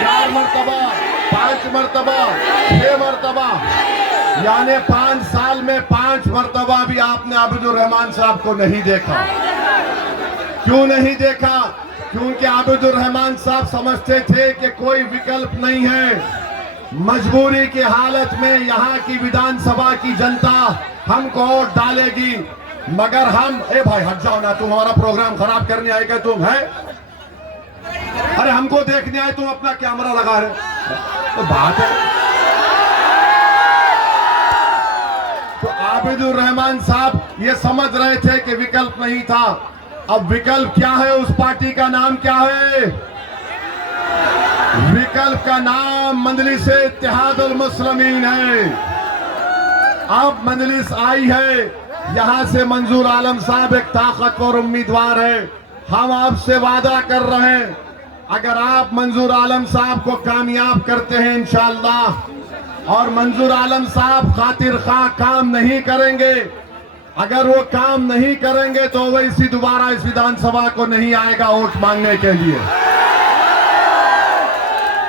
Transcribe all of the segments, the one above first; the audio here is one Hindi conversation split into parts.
4 मरतबा, 5 मरतबा, 6 मरतबा, यानी 5 साल में 5 मरतबा भी आपने आबिदुर रहमान साहब को नहीं देखा। क्यों नहीं देखा? क्योंकि आबिदुर रहमान साहब समझते थे कि कोई विकल्प नहीं है, मजबूरी की हालत में यहाँ की विधानसभा की जनता हमको वोट डालेगी, मगर हम ए भाई हट जाओ ना, तुम हमारा प्रोग्राम खराब करने आएगा तुम है? अरे हमको देखने आए, तुम अपना कैमरा लगा रहे, तो बात है। तो आबिदुर रहमान साहब ये समझ रहे थे कि विकल्प नहीं था। अब विकल्प क्या है? उस पार्टी का नाम क्या है? विकल्प का नाम मजलिस-ए-इत्तेहादुल मुस्लिमीन है। अब मजलिस आई है, यहां से मंजूर आलम साहब एक ताकतवर उम्मीदवार है। हम आपसे वादा कर रहे हैं, अगर आप मंजूर आलम साहब को कामयाब करते हैं इंशाअल्लाह, और मंजूर आलम साहब खातिर खा काम नहीं करेंगे, अगर वो काम नहीं करेंगे तो वैसी दोबारा इस विधानसभा को नहीं आएगा वोट मांगने के लिए।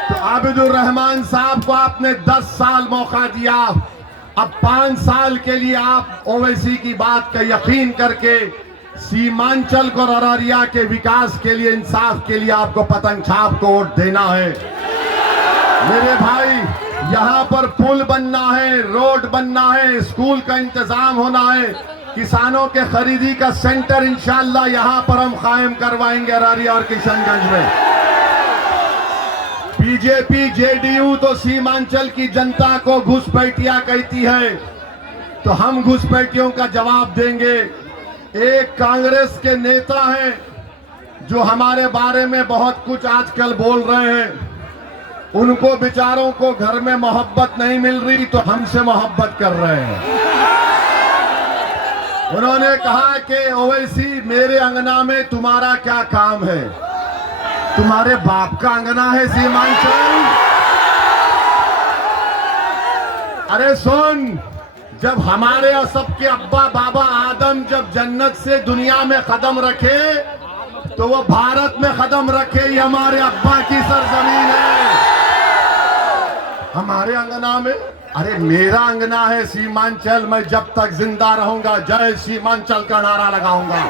तो आबिदुर रहमान साहब को आपने 10 साल मौका दिया, अब 5 साल के लिए आप ओवैसी की बात का यकीन करके सीमांचल को अररिया के विकास के लिए, इंसाफ के लिए आपको पतंग छाप को वोट देना है। मेरे भाई, यहाँ पर पुल बनना है, रोड बनना है, स्कूल का इंतजाम होना है, किसानों के खरीदी का सेंटर इंशाअल्लाह यहाँ पर हम कायम करवाएंगे अररिया और किशनगंज में। बीजेपी जेडीयू तो सीमांचल की जनता को घुसपैठिया कहती है, तो हम घुसपैठियों का जवाब देंगे। एक कांग्रेस के नेता हैं जो हमारे बारे में बहुत कुछ आजकल बोल रहे हैं, उनको बेचारों को घर में मोहब्बत नहीं मिल रही तो हमसे मोहब्बत कर रहे हैं। उन्होंने कहा कि ओवैसी मेरे अंगना में तुम्हारा क्या काम है? तुम्हारे बाप का अंगना है सीमांचल? अरे सुन, जब हमारे और सबके अब्बा बाबा आदम जब जन्नत से दुनिया में कदम रखे तो वो भारत में कदम रखे, ही हमारे अब्बा की सरजमीन है, हमारे अंगना में। अरे मेरा अंगना है सीमांचल, मैं जब तक जिंदा रहूंगा जय सीमांचल का नारा लगाऊंगा।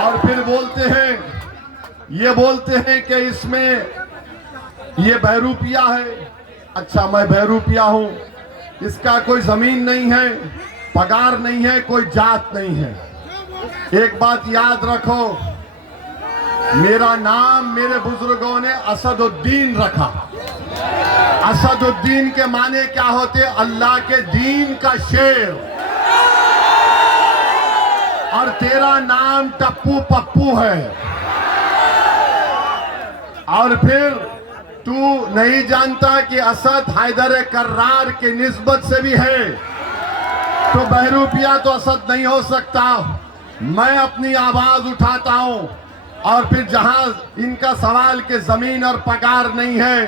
और फिर बोलते हैं, ये बोलते हैं कि इसमें ये बहरूपिया है। अच्छा, मैं बहरूपिया हूं, इसका कोई जमीन नहीं है, पगार नहीं है, कोई जात नहीं है। एक बात याद रखो, मेरा नाम मेरे बुजुर्गों ने असदुद्दीन रखा। असदुद्दीन के माने क्या होते? अल्लाह के दीन का शेर। और तेरा नाम टप्पू पप्पू है, और फिर तू नहीं जानता कि असद हैदर कर्रार के निस्बत से भी है, तो बहरूपिया तो असद नहीं हो सकता। मैं अपनी आवाज उठाता हूं, और फिर जहां इनका सवाल के जमीन और पगार नहीं है,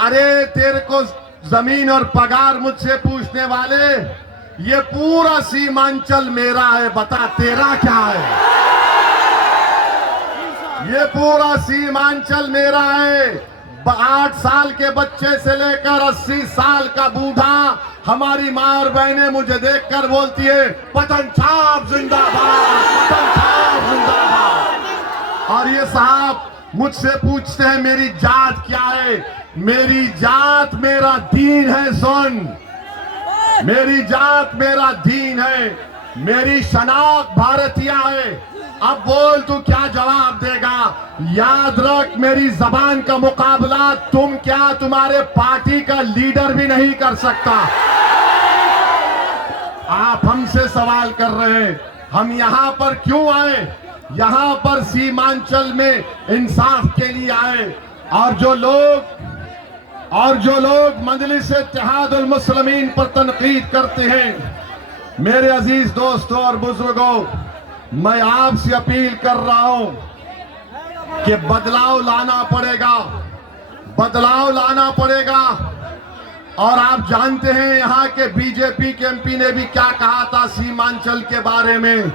अरे तेरे को जमीन और पगार मुझसे पूछने वाले, ये पूरा सीमांचल मेरा है, बता तेरा क्या है? ये पूरा सीमांचल मेरा है। 8 साल के बच्चे से लेकर 80 साल का बूढ़ा, हमारी माँ और बहनें मुझे देखकर बोलती है पतंग छाप जिंदाबाद, पतंग छाप जिंदाबाद। और ये साहब मुझसे पूछते हैं मेरी जात क्या है? मेरी जात मेरा दीन है। सुन, मेरी जात मेरा दीन है, मेरी शनाख्त भारतीय है। अब बोल तू क्या जवाब देगा? याद रख, मेरी जबान का मुकाबला तुम क्या तुम्हारे पार्टी का लीडर भी नहीं कर सकता। आप हमसे सवाल कर रहे हैं, हम यहाँ पर क्यों आए? यहाँ पर सीमांचल में इंसाफ के लिए आए। और जो लोग मजलिस-ए-इत्तेहादुल मुस्लिमीन पर तनकीद करते हैं, मेरे अजीज दोस्तों और बुजुर्गों, मैं आपसे अपील कर रहा हूं कि बदलाव लाना पड़ेगा, बदलाव लाना पड़ेगा। और आप जानते हैं यहाँ के बीजेपी के एमपी ने भी क्या कहा था सीमांचल के बारे में।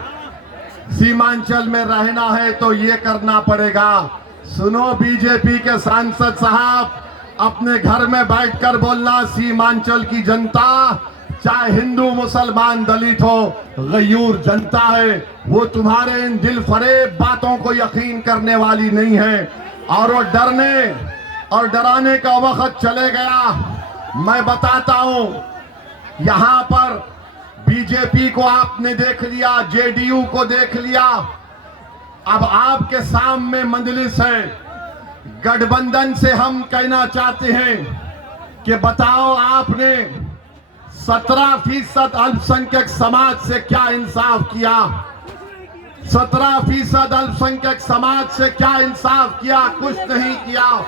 सीमांचल में रहना है तो ये करना पड़ेगा, सुनो बीजेपी के सांसद साहब, अपने घर में बैठकर बोलना सीमांचल की जनता, चाहे हिंदू मुसलमान दलित हो, गयूर जनता है, वो तुम्हारे इन दिल फरेब बातों को यकीन करने वाली नहीं है। और वो डरने और डराने का वक्त चले गया। मैं बताता हूं, यहां पर बीजेपी को आपने देख लिया, जेडीयू को देख लिया, अब आपके सामने मंजलिस है। गठबंधन से हम कहना चाहते हैं कि बताओ आपने 17% अल्पसंख्यक समाज से क्या इंसाफ किया? 17% अल्पसंख्यक समाज से क्या इंसाफ किया? कुछ नहीं किया।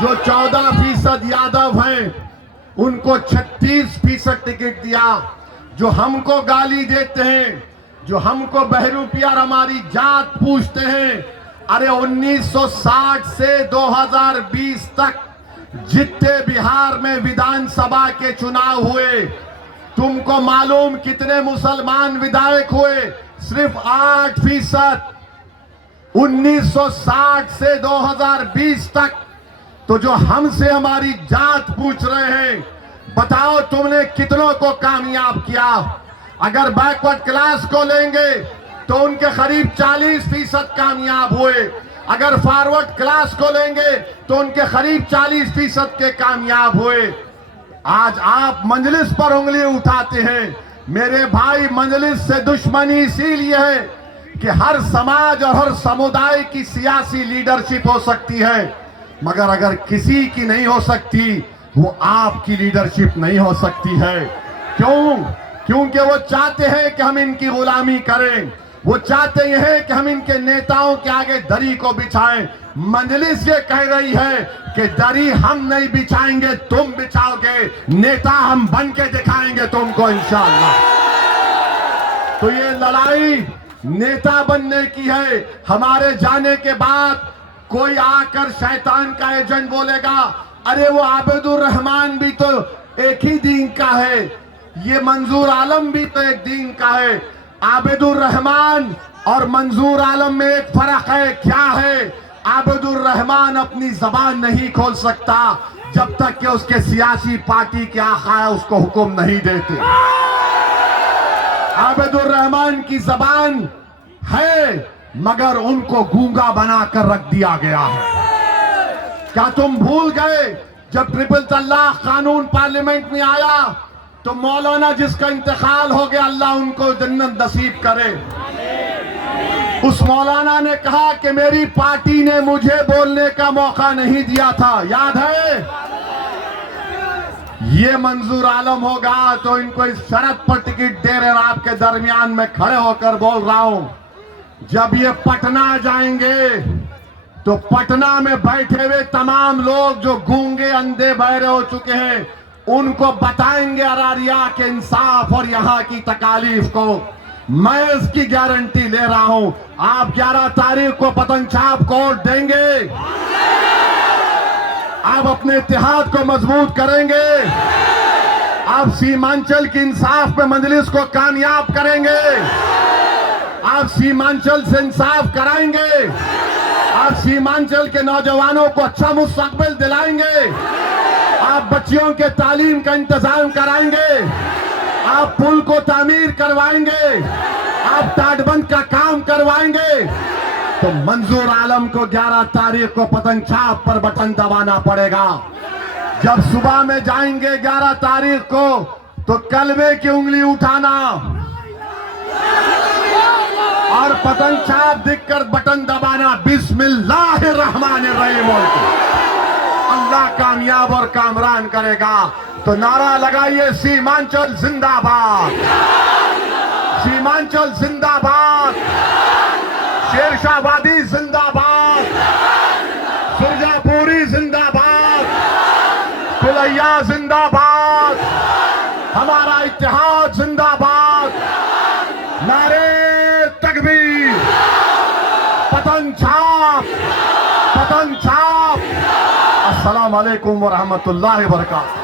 जो 14% यादव हैं उनको 36% टिकट दिया। जो हमको गाली देते हैं, जो हमको बहरूपियार हमारी जात पूछते हैं, अरे 1960 से 2020 तक जितने बिहार में विधानसभा के चुनाव हुए, तुमको मालूम कितने मुसलमान विधायक हुए? सिर्फ 8%। 1960 से 2020 तक। तो जो हमसे हमारी जात पूछ रहे हैं, बताओ तुमने कितनों को कामयाब किया? अगर बैकवर्ड क्लास को लेंगे तो उनके करीब 40% कामयाब हुए। अगर फॉरवर्ड क्लास को लेंगे तो उनके करीब 40% के कामयाब हुए। आज आप मंजलिस पर उंगली उठाते हैं। मेरे भाई, मंजलिस से दुश्मनी इसीलिए है कि हर समाज और हर समुदाय की सियासी लीडरशिप हो सकती है, मगर अगर किसी की नहीं हो सकती, वो आपकी लीडरशिप नहीं हो सकती है। क्यों? क्योंकि वो चाहते हैं कि हम इनकी गुलामी करें। वो चाहते हैं कि हम इनके नेताओं के आगे दरी को बिछाएं। मंजलिस ये कह रही है कि दरी हम नहीं बिछाएंगे, तुम बिछाओगे। नेता हम बन के दिखाएंगे तुमको इंशाअल्लाह। तो ये लड़ाई नेता बनने की है। हमारे जाने के बाद कोई आकर शैतान का एजेंट बोलेगा, अरे वो आबिदुर रहमान भी तो एक ही दीन का है, ये मंजूर आलम भी तो एक दीन का है। आबिदुर रहमान और मंजूर आलम में एक फर्क है। क्या है? आबिदुर रहमान अपनी जबान नहीं खोल सकता जब तक कि उसके सियासी पार्टी के आका उसको हुक्म नहीं देते। आबिदुर रहमान की जबान है, मगर उनको गूंगा बनाकर रख दिया गया है। क्या तुम भूल गए जब ट्रिपल तलाक कानून पार्लियामेंट में आया तो मौलाना जिसका इंतकाल हो गया, अल्लाह उनको जन्नत नसीब करे, उस मौलाना ने कहा कि मेरी पार्टी ने मुझे बोलने का मौका नहीं दिया था। याद है? ये मंजूर आलम होगा तो इनको इस शर्त पर टिकट दे रहे। आपके दरमियान में खड़े होकर बोल रहा हूं, जब ये पटना जाएंगे तो पटना में बैठे हुए तमाम लोग जो गूंगे अंधे बहरे हो चुके हैं, उनको बताएंगे अरारिया के इंसाफ और यहाँ की तकालीफ को। मैं इसकी गारंटी ले रहा हूं। आप 11 तारीख को पतंग छाप को वोट देंगे, आप अपने इत्तेहाद को मजबूत करेंगे, आप सीमांचल की इंसाफ में मंजलिस को कामयाब करेंगे, आप सीमांचल से इंसाफ कराएंगे, आप सीमांचल के नौजवानों को अच्छा मुस्तकबिल दिलाएंगे, आप बच्चियों के तालीम का इंतजाम कराएंगे, आप पुल को तामीर करवाएंगे, आप ताटबंद का काम करवाएंगे। तो मंजूर आलम को 11 तारीख को पतंग छाप पर बटन दबाना पड़ेगा। जब सुबह में जाएंगे 11 तारीख को तो कलमे की उंगली उठाना और पतंग छाप दिखकर बटन दबाना, बिस्मिल्लाहिर्रहमानिर्रहीम। अल्लाह कामयाब और कामरान करेगा। तो नारा लगाइए, सीमांचल जिंदाबाद, सीमांचल जिंदाबाद, शेरशाहबादी जिंदाबाद, सुरजापुरी जिंदाबाद, कुलैया जिंदाबाद, हमारा इत्तेहाद जिंदाबाद, नारे तकबीर, पतंग छाप, पतंग छाप। अस्सलाम वालेकुम व रहमतुल्लाहि व बरकातहू।